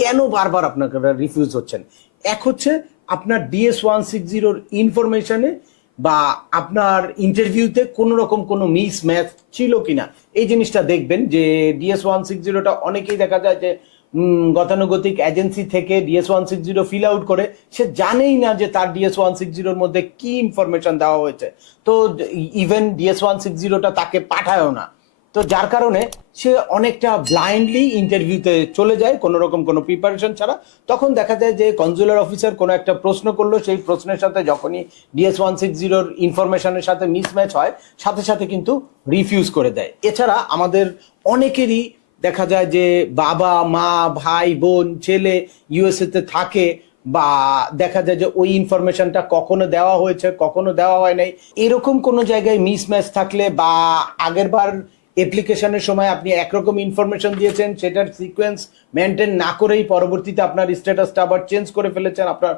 কেন বারবার আপনাকে রিফিউজ হচ্ছেন? এক হচ্ছে আপনার ডিএস ওয়ান সিক্স জিরোর ইনফরমেশনে বা আপনার ইন্টারভিউতে কোনো রকম কোনো মিস ম্যাচ ছিল কিনা? এই জিনিসটা দেখবেন যে ডিএস ওয়ান সিক্স জিরোটা অনেকেই দেখা যায় যে গতানুগতিক এজেন্সি থেকে DS one six zero fill out করে, সে জানেই না যে তার ডিএস ওয়ান সিক্স জিরোর মধ্যে কি ইনফরমেশন দেওয়া হয়েছে। তো ইভেন ডিএস ওয়ান সিক্স জিরোটা তাকে পাঠায়ও না। তো যার কারণে সে অনেকটা ব্লাইন্ডলি ইন্টারভিউতে চলে যায়, কোনো রকম কোনো প্রিপারেশন ছাড়া। তখন দেখা যায় যে কনজুলার অফিসার কোনো একটা প্রশ্ন করল, সেই প্রশ্নের সাথে যখনই ডিএস ওয়ান সিক্স জিরোর ইনফরমেশনের সাথে মিসম্যাচ হয়, সাথে সাথে কিন্তু রিফিউজ করে দেয়। এছাড়া আমাদের অনেকেরই দেখা যায় যে বাবা, মা, ভাই, বোন, ছেলে ইউএসএতে থাকে বা দেখা যায় যে ওই ইনফরমেশনটা কখনো দেওয়া হয়েছে, কখনো দেওয়া হয় নাই। এরকম কোনো জায়গায় মিসম্যাচ থাকলে বা আগের বার অ্যাপ্লিকেশনের সময় আপনি একরকম ইনফরমেশন দিয়েছেন, সেটার সিকোয়েন্স মেনটেন না করেই পরবর্তীতে আপনার স্ট্যাটাসটা আবার চেঞ্জ করে ফেলেছেন, আপনার